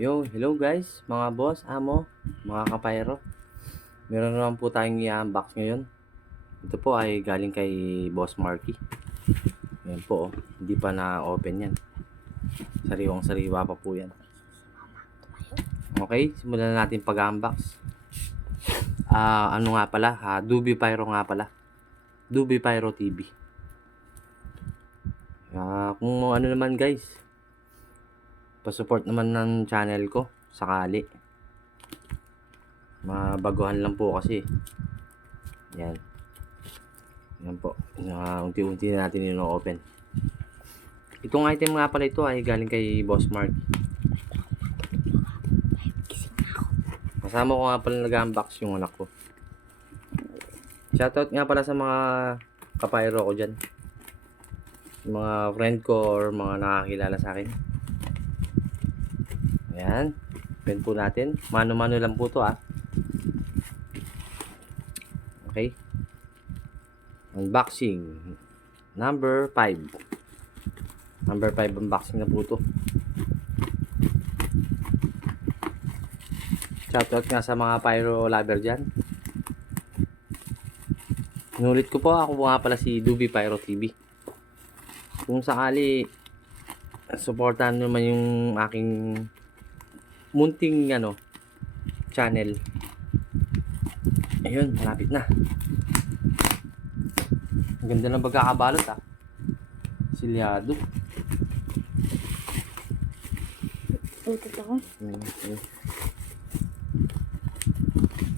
Yo, hello guys, mga boss, amo, mga kapayro. Meron naman po tayong i-unbox ngayon. Ito po ay galing kay Boss Marky. Yan po, oh. Hindi pa na-open yan. Sariwang sariwa pa po yan. Okay, simulan na natin pag-unbox. Ano nga pala, Doobie Pyro nga pala. Doobie Pyro TV. Kung ano naman guys, pa-support naman ng channel ko, sakali. Mabaguhan lang po kasi. Yan. Yan po. Unti-unti na natin ino-open. Itong item nga pala ito ay galing kay Boss Mark. Kasama ko nga pala nag-unbox yung anak ko. Shoutout nga pala sa mga kapayro ko dyan. Mga friend ko or mga nakakilala sa akin. Ayan. Open po natin. Mano-mano lang po to Okay. Unboxing. Number 5. Number 5 unboxing na po to. Shoutout nga sa mga pyro lover dyan. Inulit ko po, ako nga pala si Doobie Pyro TV. Kung sakali supportahan nyo naman yung aking munting channel. Ayun, malapit na. Ang ganda ng pagkakabalot Silyado. Utot ako.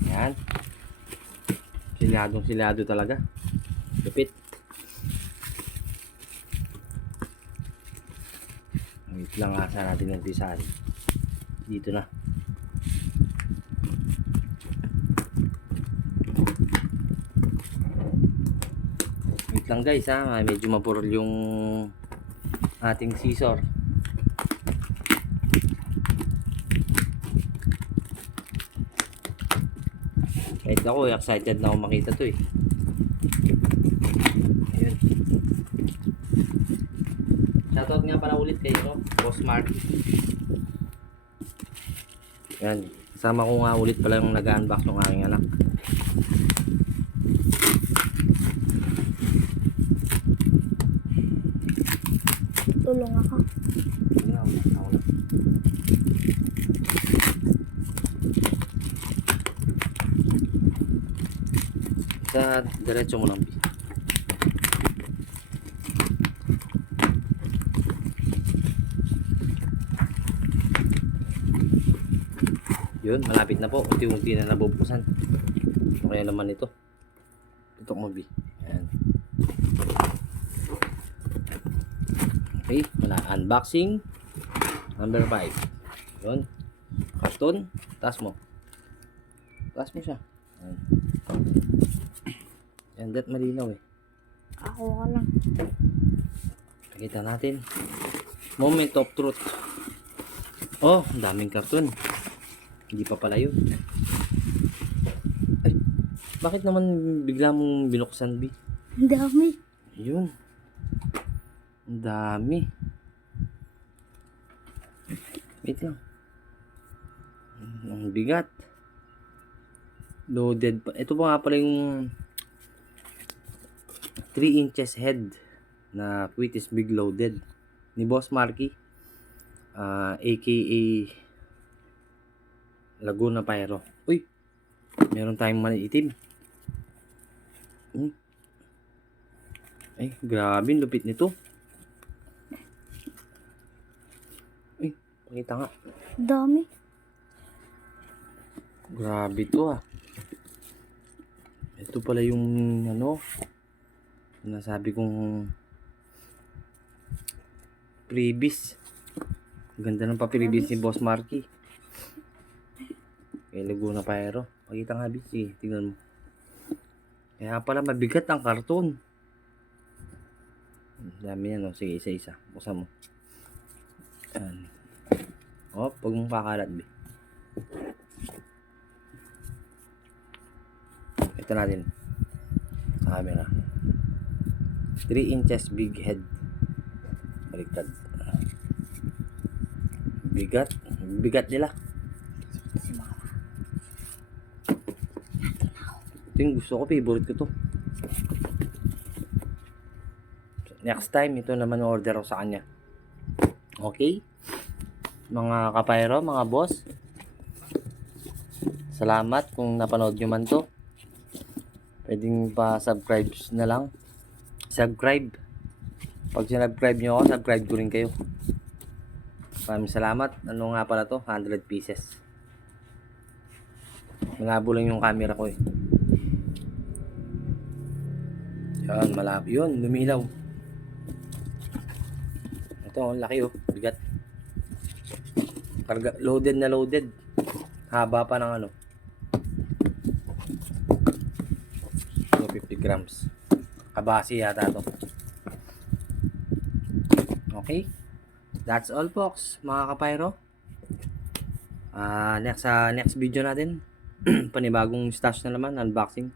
Yan. Silyado talaga. Lupit. Wait lang asa natin umpisahan. Dito na. Wait lang guys medyo mapurol yung ating scissor. Kahit ako excited na ako makita to Ayun. Shoutout nga pala ulit kay Boss Mark. Yan. Kasama ko nga ulit pala yung nag-unbox ng aking anak. Tulong ako. Ako na. Sa diretso mo lang. Yun, malapit na po. Unti-unti na nabubusan. Kaya naman ito. Tutok mo, B. Ayan. Okay, unboxing number 5. Yun. Karton. Taas mo. Taas mo siya. Ayan. Yan, that malinaw Ako ka lang. Pakita natin. Moment of truth. Oh, ang daming karton. Hindi pa pala yun. Ay, bakit naman bigla mong binuksan, B? Ang dami. Yun. Ang dami. Wait lang. Ang bigat. Loaded pa. Ito pa nga pala yung 3 inches head na Quitis Big Loaded ni Boss Marky. AKA Laguna Pyro. Uy, meron tayong maniitim. Ay, grabe, lupit nito. Ay, pakita nga. Dami. Grabe to Ito pala yung nasabi kong freebies. Ganda ng pa-freebies ni Boss Marky. Kay Laguna Pyro. Pakita nga busy. Tingnan mo. Kaya pala mabigat ang karton. Dami yan Sige, isa-isa. Buksan mo. Ayan. Huwag mong kakalat Ito natin. Sa camera. 3 inches big head. Baliktad. Bigat. Bigat nila. Ito yung gusto ko. Favorite ko to. Next time, ito naman yung order ko sa kanya. Okay? Mga kapayro, mga boss. Salamat kung napanood nyo man to. Pwedeng pa-subscribe na lang. Subscribe. Pag sinubscribe nyo ako, subscribe ko rin kayo. Maraming salamat. Ano nga pala to? 100 pieces. Malabo lang yung camera ko eh. Yan, malabo. Yun, lumilaw. Ito, ang laki oh. Bigat. Karga, loaded na loaded. Haba pa ng ano. 250 grams. Kabasi yata to. Okay. That's all folks, mga kapayro. Next video natin. Panibagong stash na naman, unboxing.